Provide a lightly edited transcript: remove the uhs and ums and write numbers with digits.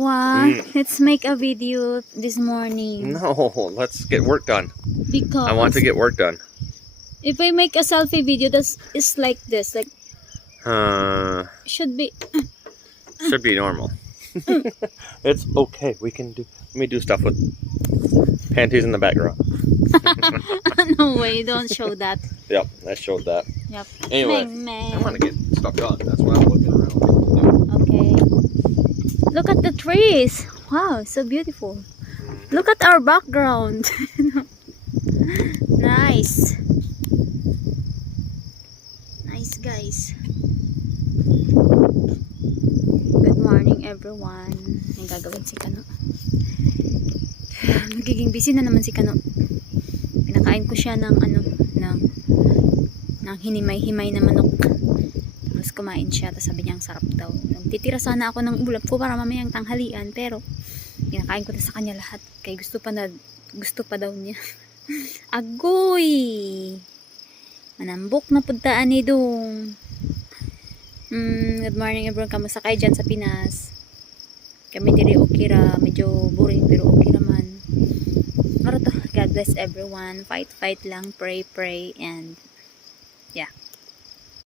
Let's make a video this morning. No, let's get work done. Because I want to get work done. if I make a selfie video that's is like this, like should be Should be normal. It's okay. We can do. Let me do stuff with panties in the background. no way, don't show that. Yep, I showed that. Yep. Anyway, Meng, I want to get stuff done. That's why I'm looking around. okay. Look at the trees. Wow, so beautiful. Look at our background. Nice. Nice, guys. Good morning, everyone. Ang gagawin si Kano. Nagiging busy na naman si Kano. Pinakain ko siya ng ng hinimay-himay na manok. Tapos kumain siya. Tapos sabi niya ang sarap daw. Nagtitira sana ako ng ulap ko para mamayang tanghalian. Pero pinakain ko na sa kanya lahat. Kaya gusto pa daw niya. Agoy! Manambok na puntaan ni Dong. Good morning everyone. Kamusta kayo dyan sa Pinas? Kami diri okay ra. Medyo boring pero okay naman. Marato. God bless everyone. Fight lang. Pray and